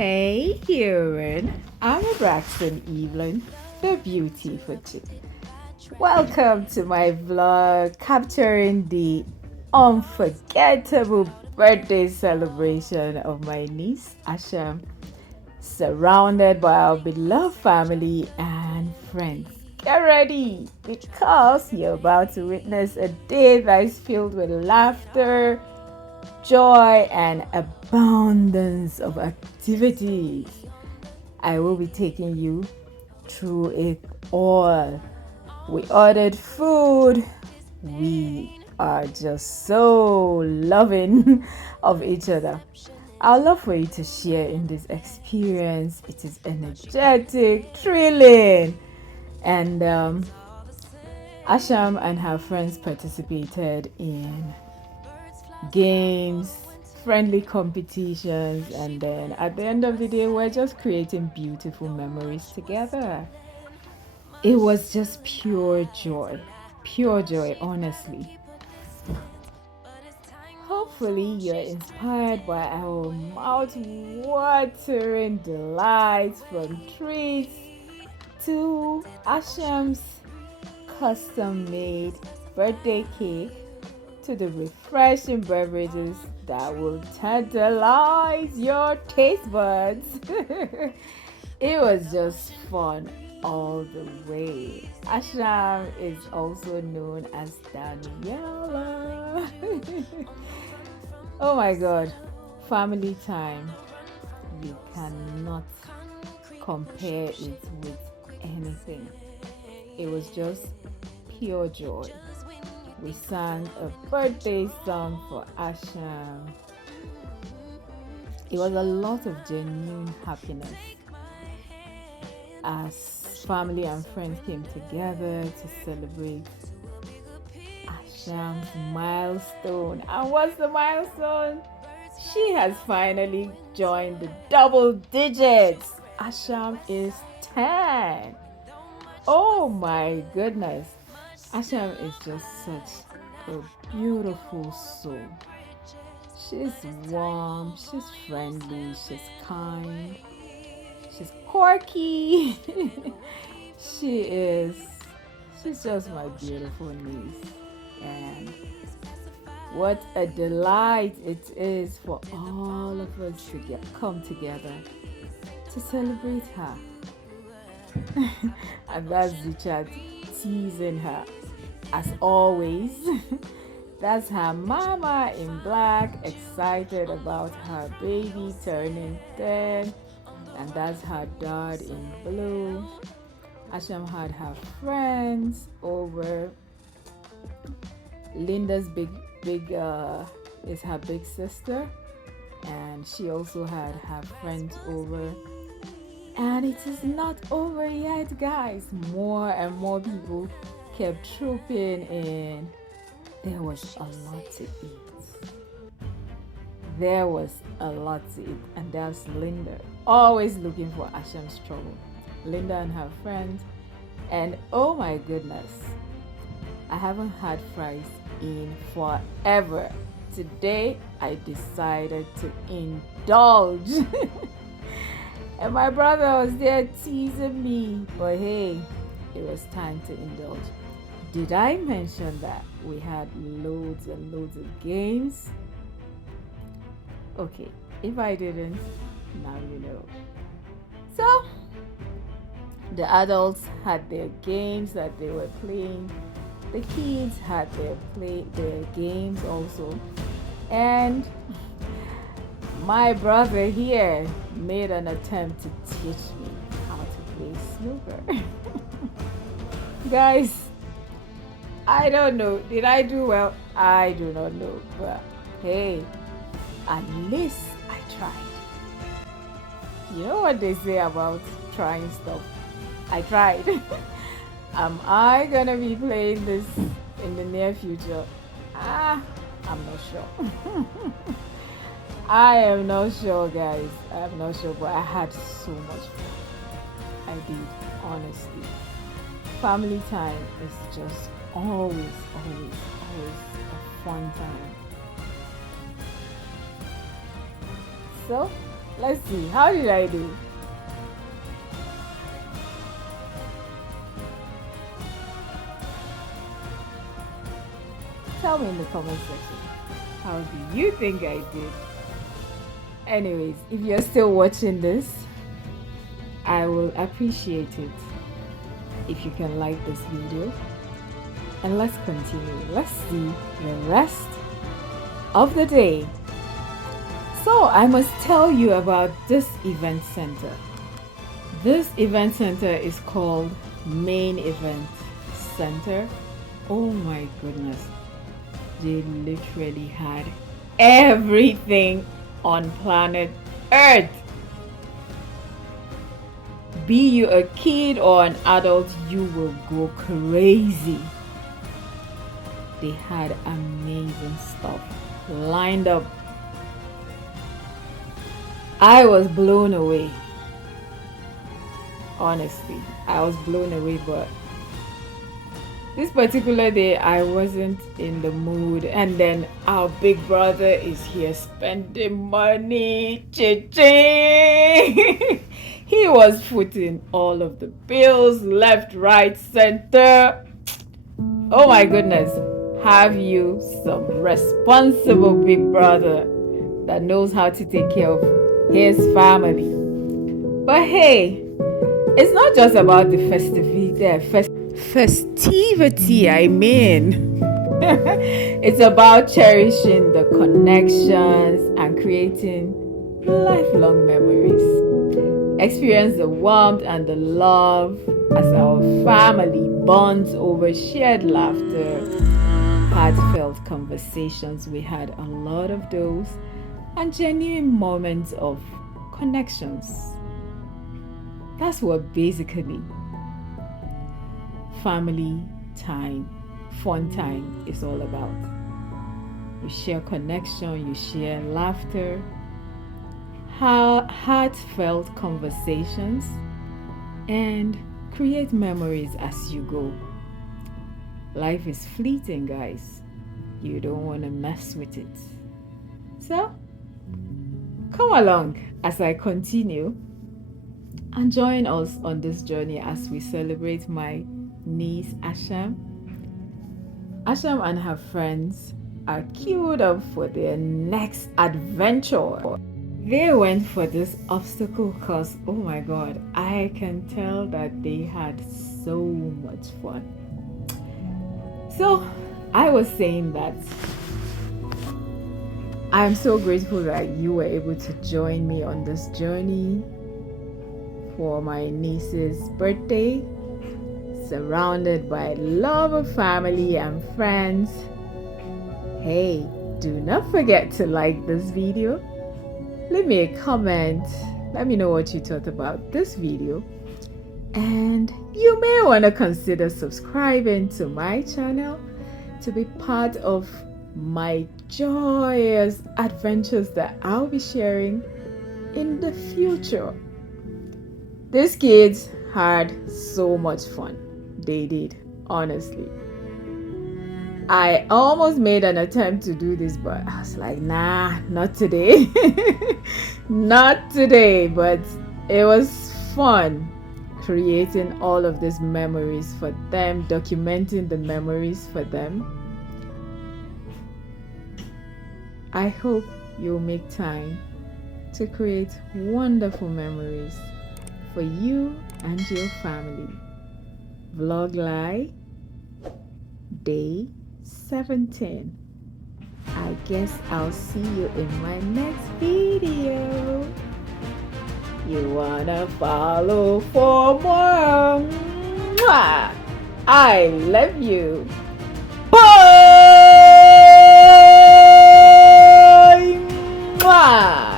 Hey, Kieran. I'm Braxton Evelyn, the beauty for two. Welcome to my vlog capturing the unforgettable birthday celebration of my niece, Asham, surrounded by our beloved family and friends. Get ready because you're about to witness a day that is filled with laughter, joy, and abundance of activities. I will be taking you through it all. We ordered food. We are just so loving of each other. I'd love for you to share in this experience. It is energetic, thrilling, and Asham and her friends participated in games, friendly competitions, and then at the end of the day, we're just creating beautiful memories together. It was just pure joy, honestly. Hopefully, you're inspired by our mouth-watering delights from treats to Asham's custom-made birthday cake to the refreshing beverages that will tantalize your taste buds. It was just fun all the way. Ashram is also known as Daniela. Oh my god, family time. We cannot compare it with anything. It was just pure joy. We sang a birthday song for Asham. It was a lot of genuine happiness as family and friends came together to celebrate Asham's milestone. And what's the milestone? She has finally joined the double digits. Asham is 10. Oh my goodness. Asham is just such a beautiful soul. She's warm, she's friendly, she's kind, she's quirky. She's just my beautiful niece. And what a delight it is for all of us to come together to celebrate her. And that's the chat teasing her as always. That's her mama in black, excited about her baby turning 10. And that's her dad in blue. Asham had her friends over. Linda's big is her big sister, and she also had her friends over. And it is not over yet, guys. More and more people kept trooping in. There was a lot to eat. There was a lot to eat. And that's Linda, always looking for Asham's trouble. Linda and her friends. And oh my goodness, I haven't had fries in forever. Today, I decided to indulge. And my brother was there teasing me. But hey, it was time to indulge. Did I mention that we had loads and loads of games? Okay, if I didn't, now you know. So, the adults had their games that they were playing. The kids had their games also. And my brother here made an attempt to teach me how to play snooker. Guys, I don't know. Did I do well? I do not know. But hey, at least I tried. You know what they say about trying stuff? I tried. Am I gonna be playing this in the near future? I'm not sure. I am not sure, guys. I'm not sure, but I had so much fun. I did, honestly. Family time is just always a fun time. So, Let's see. How did I do? Tell me in the comment section. How do you think I did? Anyways, if you're still watching this, I will appreciate it if you can like this video. And let's continue. Let's see the rest of the day. So I must tell you about this event center. This event center is called Main Event Center. Oh my goodness. They literally had everything on planet Earth. Be you a kid or an adult, you will go crazy. They had amazing stuff lined up. I was blown away. Honestly, I was blown away, but this particular day I wasn't in the mood, and then our big brother is here spending money. Cha-ching! He was footing all of the bills left, right, center. Oh my goodness. Have you some responsible big brother that knows how to take care of his family? But hey, it's not just about the festivity, I mean. It's about cherishing the connections and creating lifelong memories. Experience the warmth and the love as our family bonds over shared laughter, heartfelt conversations. We had a lot of those, and genuine moments of connections. That's what basically family time, fun time is all about. You share connection, you share laughter, heartfelt conversations, and create memories as you go. Life is fleeting, guys. You don't want to mess with it. So, come along as I continue and join us on this journey as we celebrate my niece Asham. Asham and her friends are queued up for their next adventure. They went for this obstacle course. Oh my god, I can tell that they had so much fun. So I was saying that I am so grateful that you were able to join me on this journey for my niece's birthday, surrounded by love of family and friends. Hey, do not forget to like this video. Leave me a comment. Let me know what you thought about this video. And you may want to consider subscribing to my channel to be part of my joyous adventures that I'll be sharing in the future. These kids had so much fun. They did, honestly. I almost made an attempt to do this, but I was like, nah, not today. Not today. But it was fun creating all of these memories for them, documenting the memories for them. I hope you'll make time to create wonderful memories for you and your family. Vlog Live Day 17. I guess I'll see you in my next video. You wanna follow for more? Mwah! I love you. Bye! Mwah!